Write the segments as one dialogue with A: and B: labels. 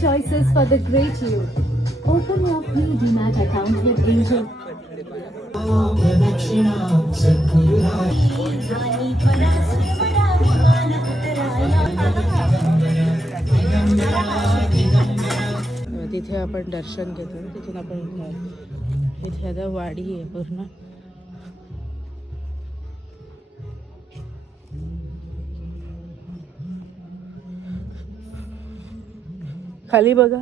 A: choices for the great you. Open your free DMAT account with Angel.
B: तिथे आपण दर्शन घेतो तिथून आपण इथे आता वाडी आहे पूर्ण खाली बघा.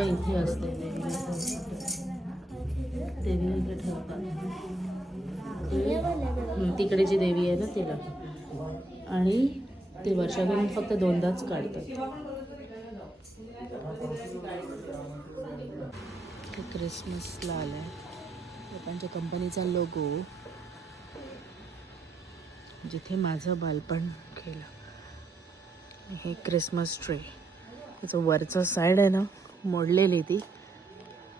B: इथे असते देवी इथे ठेवतात. तिकडे जी देवी आहे ना तिला. आणि ते वर्षातून फक्त दोनदाच काढतात. ते क्रिसमसला आलं लोकांच्या कंपनीचा लोगो जिथे माझं बालपण केलं हे क्रिसमस ट्री. त्याचं वरचं साईड आहे ना मोडलेली ती.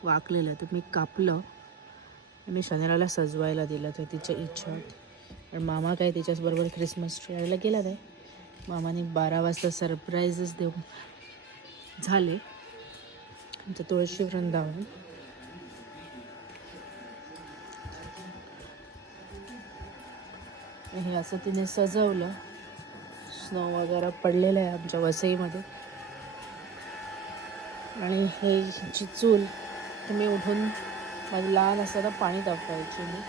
B: वाकलेलं. तर मी कापलं मी शनिराला सजवायला दिलं तर तिच्या इच्छा होती पण मामा काय तिच्याचबरोबर क्रिसमस ट्री आणायला गेला नाही. मामाने बारा वाजता सरप्राईजच देऊन झाले. आमचं तुळशी वृंदावन. हे असं तिने सजवलं. स्नो वगैरे पडलेलं आहे आमच्या वसईमध्ये. आणि हे जी चूल तुम्ही उठून माझी लहान असताना पाणी तापवायची मी.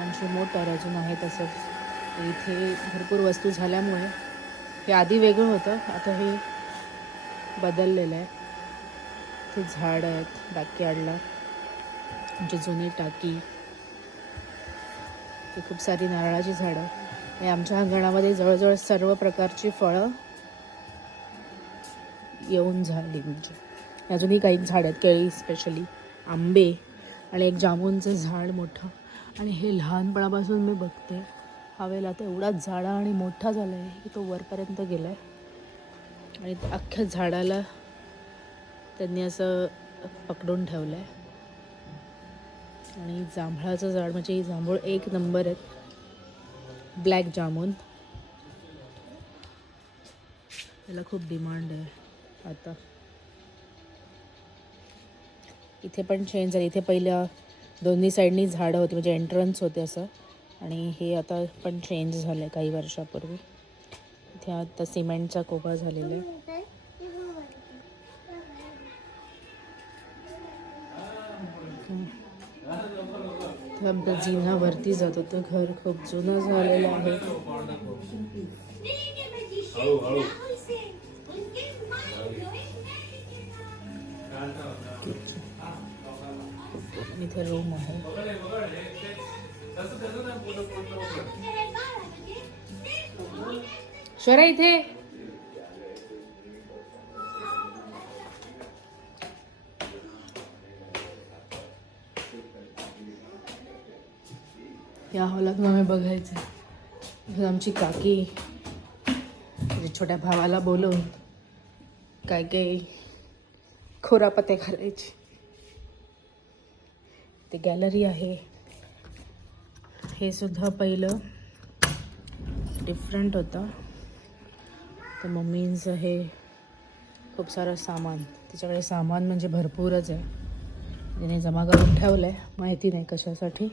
B: आमची मोटर अजून आहे तसंच इथे भरपूर वस्तू झाल्यामुळे हे आधी वेगळं होतं. आता हे बदललेलं आहे. ते झाड आहेत बॅकयार्डला आमची जुनी टाकी. ते खूप सारी नारळाची झाडं. आणि आमच्या अंगणामध्ये जवळजवळ सर्व प्रकारची फळं येऊन झाली म्हणजे. अजूनही काही झाड आहेत केळी स्पेशली आंबे आणि एक जामुनचं झाड मोठं. आणि हे लहानपणापासून मी बघते. हवेला तर एवढा झाडा आणि मोठा झाला आहे की तो वरपर्यंत गेला आहे आणि अख्ख्या झाडाला त्यांनी असं पकडून ठेवलं आहे आणि जांभळाचं झाड म्हणजे ही जांभूळ एक नंबर आहेत. ब्लॅक जामून. याला खूप डिमांड आहे आता. इथे पण चेंज झाली. इथे पहिल्या दोन्ही साईडनी झाडं होती म्हणजे एंट्रन्स होते असं. आणि हे आता पण चेंज झालं आहे काही वर्षापूर्वी. इथे आता सिमेंटचा कोबा झालेला आहे. जिन्हा वरती जात होतं. घर खूप जुनं झालेलं आहे. इथे रूम आहे. शरा इथे. या हॉलात आम्ही बघायचं आमची काकी. छोट्या भावाला बोलवून काय काय खोरापते घालायची. ते गॅलरी आहे. हे सुद्धा पहिलं डिफरंट होतं. तर मम्मींचं हे खूप सारं सामान तिच्याकडे सामान म्हणजे भरपूरच आहे. तिने जमा करून ठेवलं आहे माहिती नाही कशासाठी.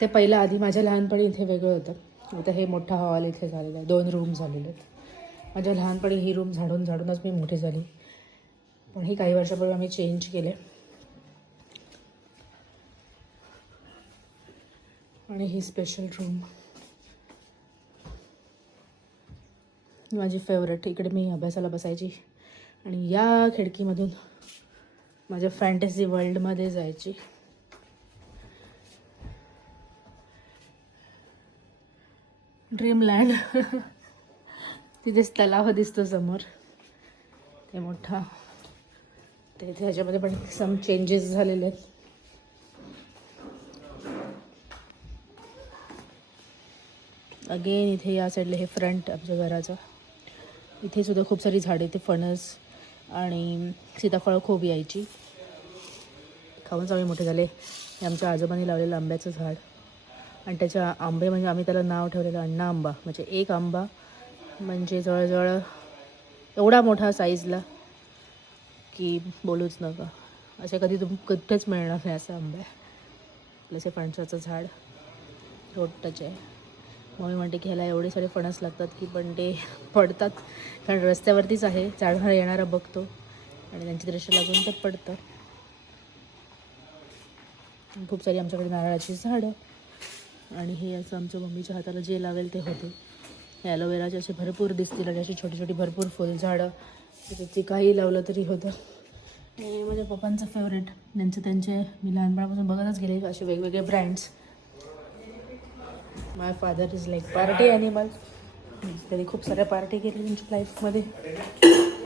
B: ते पहिलं आधी माझ्या लहानपणी इथे वेगळं होतं. आता हे मोठा हॉल इथे झालेला आहे. दोन रूम झालेले आहेत. माझ्या लहानपणी ही रूम झाडून झाडूनच मी मोठी झाली. पण ही काही वर्षापूर्वी आम्ही चेंज केले. आणि ही स्पेशल रूम माझी फेवरेट इकडे मी अभ्यासाला बसायची. आणि या खिडकीमधून माझ्या फॅन्टसी वर्ल्डमध्ये जायची. ड्रीमलँड तिथेच तलाव दिसतो समोर. ते मोठा. ते ह्याच्यामध्ये पण सम चेंजेस झालेले आहेत. अगेन इथे या साईडला हे फ्रंट आमच्या घराचं. इथे सुद्धा खूप सारी झाडे ते फणस आणि सीताफळं खूप यायची. खाऊन चांगले मोठे झाले. हे आमच्या आजोबांनी लावलेलं आंब्याचं झाड. आणि त्याच्या आंबे म्हणजे आम्ही त्याला नाव ठेवलेलं अण्णा आंबा. म्हणजे एक आंबा म्हणजे जवळजवळ एवढा मोठा साईजला की बोलूच नका. असे कधी तुम कुठेच मिळणार नाही असं आंबा. प्लस हे फणसाचं झाड. रोडटच आहे. मम्मी म्हणते की ह्याला एवढे सारे फणस लागतात की पण ते पडतात. कारण रस्त्यावरतीच आहे. चालणारा येणारा बघतो. आणि त्यांची दृश्य लागून ते पडतं. खूप सारी आमच्याकडे नारळाची झाडं. आणि हे असं आमच्या मम्मीच्या हाताला जे लावेल ते होते. हे ॲलोवेराचे असे भरपूर दिसतील आणि अशी छोटी छोटी भरपूर फुलझाडं त्याची काही लावलं तरी होतं. हे माझ्या पप्पांचं फेवरेट त्यांचे त्यांचे मी लहानपणापासून बघतच गेले असे वेगवेगळे brands my father is like party animal त्यांनी खूप साऱ्या पार्टी केली त्यांच्या लाईफमध्ये